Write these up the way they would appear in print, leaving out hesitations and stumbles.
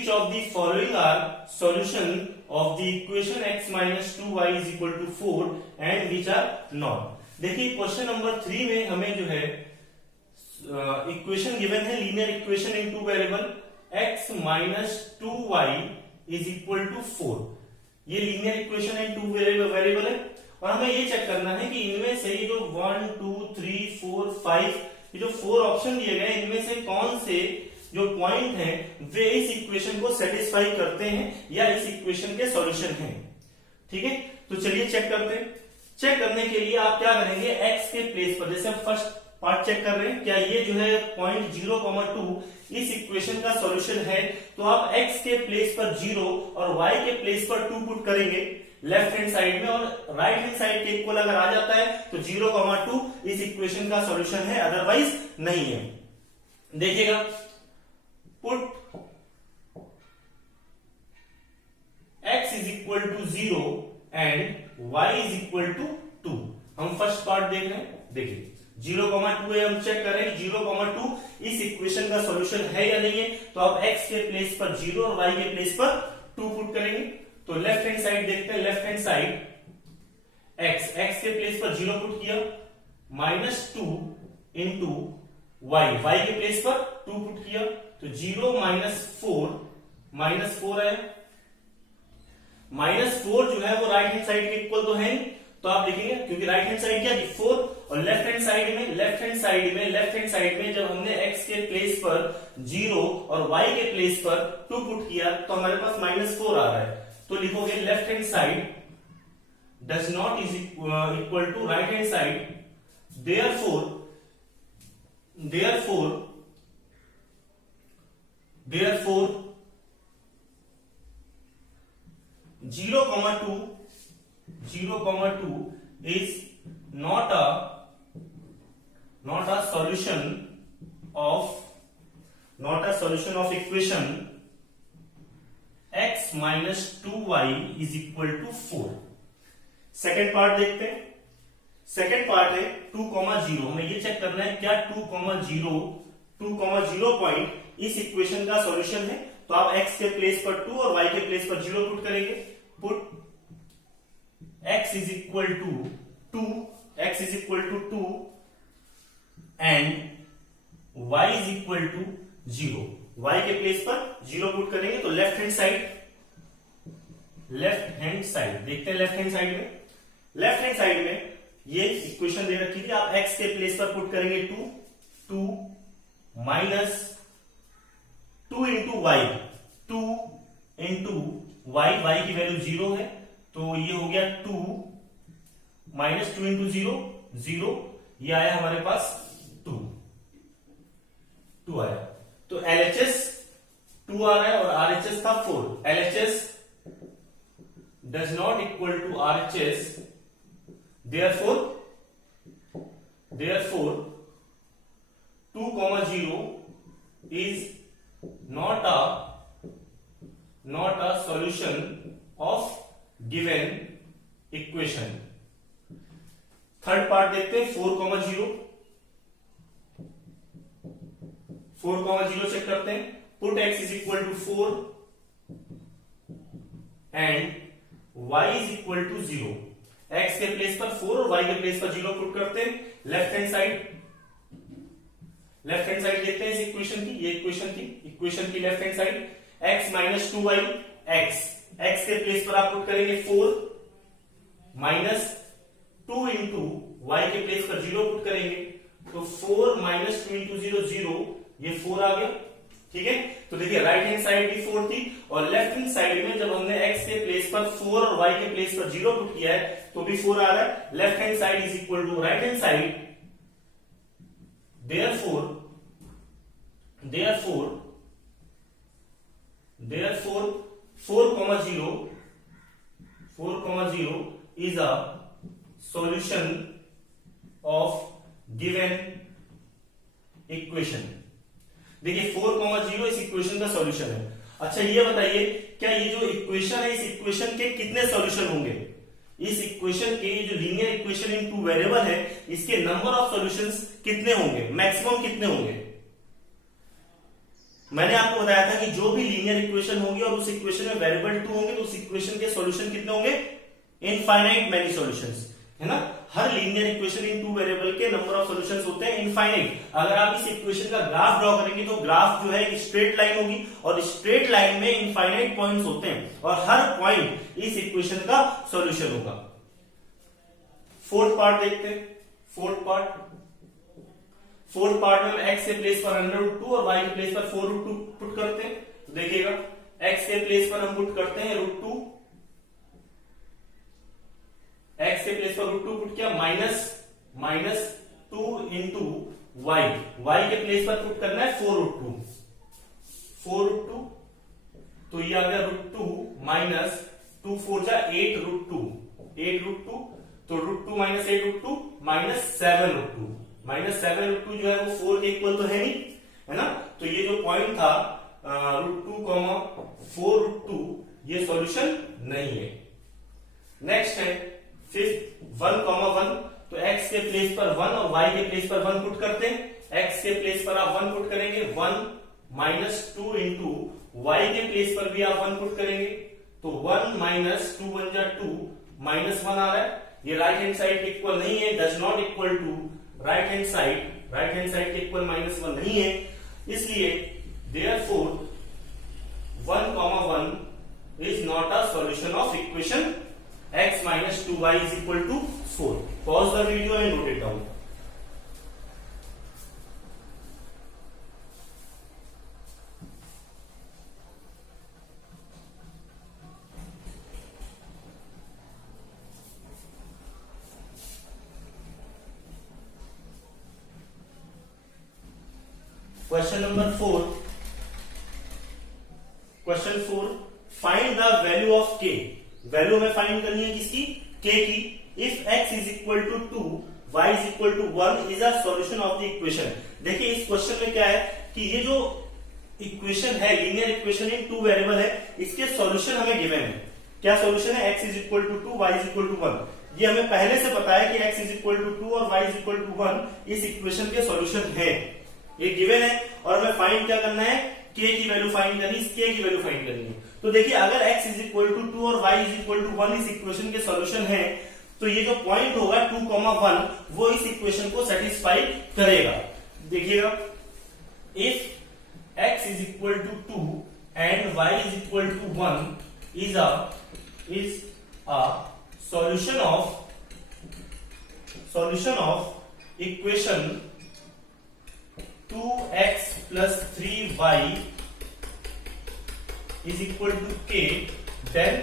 which of the following are solution of the equation x minus 2y is equal to 4 and which are not। देखिए question number 3 में हमें जो है equation given है, linear equation in two variable x minus 2y is equal to 4। ये linear equation in two variable है और हमें ये चेक करना है कि इनमें से ये जो 1 2 3 4 5 ये जो 4 ऑप्शन दिए गए इनमें से कौन से जो पॉइंट हैं वे इस इक्वेशन को सेटिस्फाई करते हैं या इस इक्वेशन के सॉल्यूशन हैं। ठीक है, तो चलिए चेक करते हैं। चेक करने के लिए आप क्या करेंगे, x के प्लेस पर, जैसे हम फर्स्ट पार्ट चेक कर रहे हैं, क्या ये जो है पॉइंट 0,2 इस इक्वेशन का सॉल्यूशन है, तो आप x के प्लेस पर 0 और y के प्लेस पर 2 पुट करेंगे लेफ्ट हैंड साइड में, और राइट हैंड साइड के इक्वल अगर आ जाता है तो 0,2 इस इक्वेशन का सॉल्यूशन है, अदरवाइज नहीं है। देखिएगा, put x is equal to 0 and y is equal to 2। हम फर्स्ट पार्ट देख रहे हैं, देखिए 0,2 है, हम चेक करें 0,2 इस इक्वेशन का सॉल्यूशन है या नहीं है, तो आप x के प्लेस पर 0 और y के प्लेस पर 2 पुट करेंगे। तो लेफ्ट हैंड साइड देखते हैं, लेफ्ट हैंड साइड x के प्लेस पर 0 पुट किया, -2 इंटू y के प्लेस पर 2 पुट किया, तो 0 -4 है। -4 जो है वो राइट हैंड साइड के इक्वल तो है नहीं, तो आप लिखेंगे, क्योंकि राइट हैंड साइड क्या थी 4, और लेफ्ट हैंड साइड में जब हमने x के प्लेस पर 0 और y के प्लेस पर 2 पुट किया तो हमारे पास -4 आ रहा है। तो लिखोगे left hand side does not is equal to right hand side, therefore 0,2 is not a solution of equation x minus 2y is equal to 4। Second part देखते हैं। सेकेंड पार्ट है 2,0। हमें ये चेक करना है क्या 2,0 पॉइंट इस इक्वेशन का सॉल्यूशन है, तो आप x के प्लेस पर 2 और y के प्लेस पर 0 पुट करेंगे। Put x is equal to 2 and y is equal to 0। y के प्लेस पर 0 पुट करेंगे, तो लेफ्ट हैंड साइड देखते हैं। लेफ्ट हैंड साइड में ये इक्वेशन दे रखी थी, आप x के प्लेस पर पुट करेंगे 2 माइनस 2 इंटू y, y की वैल्यू 0 है, तो ये हो गया 2 माइनस 2 इंटू 0, ये आया हमारे पास 2 आया। तो LHS 2 आ रहा है और RHS था 4। LHS does not equal to RHS, therefore 2,0 is not a solution of given equation। Third part देखते हैं 4,0 चेक करते हैं। Put x is equal to 4 and y is equal to 0। x के प्लेस पर 4 और y के place पर 0 put करते हैं। लेफ्ट हैंड साइड देखते हैं इस इक्वेशन की, ये इक्वेशन की left hand side x minus 2y, x के प्लेस पर आप पुट करेंगे 4 माइनस 2 इंटू y के प्लेस पर 0 पुट करेंगे, तो 4 माइनस 2 इंटू 0, ये 4 आ गया। ठीक है, तो देखिए राइट हैंड साइड भी 4 थी और लेफ्ट हैंड साइड में जब हमने x के प्लेस पर 4 और y के प्लेस पर 0 पुट किया है तो भी 4 आ रहा है। Left hand side is equal to right hand side, therefore 4,0 is a solution of given equation। देखिए 4,0 इस इक्वेशन का सॉल्यूशन है। अच्छा ये बताइए, क्या ये जो इक्वेशन है इस इक्वेशन के कितने सॉल्यूशन होंगे? इस इक्वेशन के जो linear equation in two variable है इसके नंबर ऑफ सॉल्यूशंस कितने होंगे, मैक्सिमम कितने होंगे? मैंने आपको बताया था कि जो भी लीनियर इक्वेशन होगी और उस इक्वेशन में वेरिएबल 2 होंगे तो उस इक्वेशन के सॉल्यूशन कितने होंगे, इनफाइनाइट मैनी सॉल्यूशंस, है ना। हर लीनियर इक्वेशन इन 2 वेरिएबल के नंबर ऑफ सॉल्यूशंस होते हैं इनफाइनाइट। अगर आप इस इक्वेशन का ग्राफ ड्रॉ करेंगे तो ग्राफ जो है एक स्ट्रेट लाइन होगी और स्ट्रेट लाइन में इनफाइनाइट पॉइंट्स होते हैं और हर पॉइंट इस इक्वेशन का सॉल्यूशन होगा। फोर्थ पार्ट देखते हैं। फोर्थ पार्ट में x के प्लेस पर √2 और y के प्लेस पर 4√2 पुट करते हैं। तो देखिएगा x के प्लेस पर हम पुट करते हैं √2, x के प्लेस पर √2 पुट किया माइनस 2 इंटू y के प्लेस पर पुट करना है 4√2, तो ये आ गया √2 माइनस 2 4 जा 8√2, तो √2 माइनस 8√2 माइनस 7√2 जो है वो 4 के इक्वल तो है नहीं, है ना। तो ये जो पॉइंट था √2, 4√2 ये सॉल्यूशन नहीं है। नेक्स्ट है फिफ्थ 1, तो x के प्लेस पर 1 और y के प्लेस पर 1 पुट करते हैं। x के प्लेस पर आप 1 पुट करेंगे 1 माइनस 2 इंटू y के प्लेस पर भी आप 1 पुट करेंगे तो 1 माइनस 2 1 जा 2 माइनस 1 आ रहा है। ये राइट हैंड साइड के इक्वल नहीं है, does not equal to right hand side के इक्वल -1 नहीं है, इसलिए therefore 1, 1 is not a solution of equation x minus 2y is equal to 4. Pause the video and note it down. Question number 4. Question 4. Find the value of k. Value हमें find करनी है किसकी, k की। If x is equal to 2 y is equal to 1 is a solution of the equation. देखिए इस question में क्या है कि ये जो इक्वेशन है लीनियर इक्वेशन इन 2 वेरिएबल है, इसके सॉल्यूशन हमें गिवन है। क्या सॉल्यूशन है, x is equal to 2 y is equal to 1। ये हमें पहले से पता है कि x इज इक्वल टू 2 और y इज इक्वल टू 1 इस इक्वेशन के सॉल्यूशन है, ये गिवन है। और हमें फाइंड क्या करना है, k की वैल्यू फाइंड करनी है, इस k की वैल्यू फाइंड करनी है। तो देखिए अगर x इज इक्वल टू 2 और y इज इक्वल टू 1 इस इक्वेशन के सॉल्यूशन है तो ये जो पॉइंट होगा 2, 1 वो इस इक्वेशन को सेटिस्फाई करेगा। देखिएगा if x is equal to 2 and y is equal to 1 is a solution of equation 2x plus 3y is equal to k, then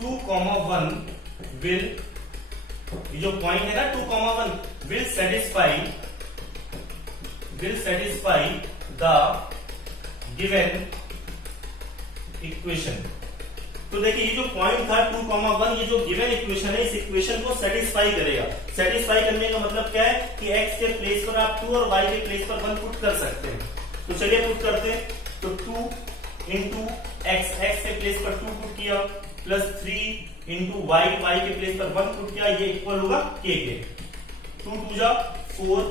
2, 1 will, ये जो पॉइंट है ना 2, 1 will satisfy the given equation. तो देखिए ये जो पॉइंट था 2, 1 ये जो गिवन इक्वेशन है इस इक्वेशन को सेटिस्फाई करेगा। सेटिस्फाई करने का मतलब क्या है कि x के प्लेस पर आप 2 और y के प्लेस पर 1 पुट कर सकते हैं। तो चलिए पुट करते हैं। तो 2 इंटू x के प्लेस पर 2 पुट किया प्लस 3 इंटू y के प्लेस पर 1 पुट किया, ये इक्वल होगा k के। 2 2 जा 4,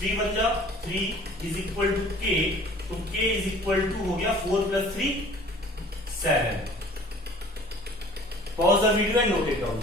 3 1 जा 3 इज इक्वल टू k, तो k इज इक्वल टू हो गया 4 plus 3 7। Pause the video and note it down.